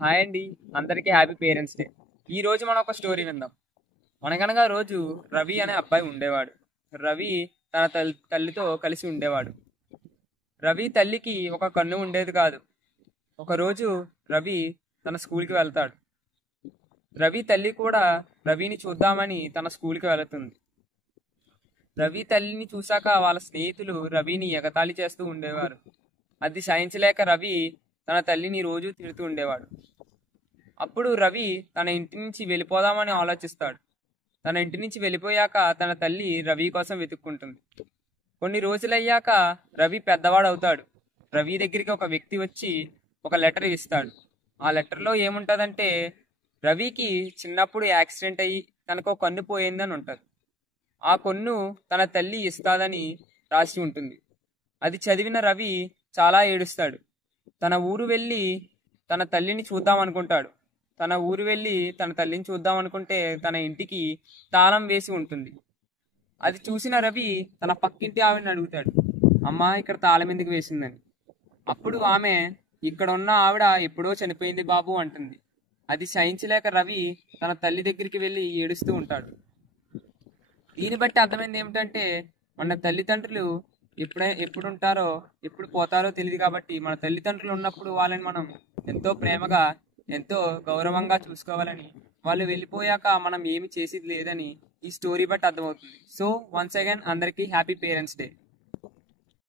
Hi అండి. అందరికీ happy parents day. ఈ రోజు మనం ఒక స్టోరీ విందాం. అనగనగా రోజు రవి అనే అబ్బాయి ఉండేవాడు. రవి తన తల్లితో కలిసి ఉండేవాడు. రవి తల్లికి ఒక కన్ను ఉండేది కాదు. ఒకరోజు రవి తన స్కూల్కి వెళ్తాడు. రవి తల్లి కూడా రవిని చూద్దామని తన స్కూల్కి వెళుతుంది. రవి తల్లిని చూశాక వాళ్ళ స్నేహితులు రవిని ఎగతాళి చేస్తూ ఉండేవారు. అది సహించలేక రవి తన తల్లిని రోజు తిడుతూ ఉండేవాడు. అప్పుడు రవి తన ఇంటి నుంచి వెళ్ళిపోదామని ఆలోచిస్తాడు. తన ఇంటి నుంచి వెళ్ళిపోయాక తన తల్లి రవి కోసం వెతుక్కుంటుంది. కొన్ని రోజులయ్యాక రవి పెద్దవాడవుతాడు. రవి దగ్గరికి ఒక వ్యక్తి వచ్చి ఒక లెటర్ ఇస్తాడు. ఆ లెటర్లో ఏముంటుందంటే, రవికి చిన్నప్పుడు యాక్సిడెంట్ అయ్యి తనకు కన్ను పోయిందని ఉంటుంది. ఆ కన్ను తన తల్లి ఇస్తాదని రాసి ఉంటుంది. అది చదివిన రవి చాలా ఏడుస్తాడు. తన ఊరు వెళ్ళి తన తల్లిని చూద్దాం అనుకుంటాడు. తన తల్లిని చూద్దాం అనుకుంటే తన ఇంటికి తాళం వేసి ఉంటుంది. అది చూసిన రవి తన పక్కింటి ఆవిడని అడుగుతాడు, అమ్మా ఇక్కడ తాళం ఎందుకు వేసిందని. అప్పుడు ఆమె, ఇక్కడ ఉన్న ఆవిడ ఎప్పుడో చనిపోయింది బాబు అంటుంది. అది సహించలేక రవి తన తల్లి దగ్గరికి వెళ్ళి ఏడుస్తూ ఉంటాడు. దీన్ని బట్టి అర్థమైంది ఏమిటంటే, మన తల్లిదండ్రులు ఎప్పుడు ఉంటారో ఎప్పుడు పోతారో తెలియదు. కాబట్టి మన తల్లిదండ్రులు ఉన్నప్పుడు వాళ్ళని మనం ఎంతో ప్రేమగా ఎంతో గౌరవంగా చూసుకోవాలని, వాళ్ళు వెళ్ళిపోయాక మనం ఏమి చేసేది లేదని ఈ స్టోరీ బట్టి అర్థమవుతుంది. సో వన్స్ అగైన్ అందరికీ హ్యాపీ పేరెంట్స్ డే.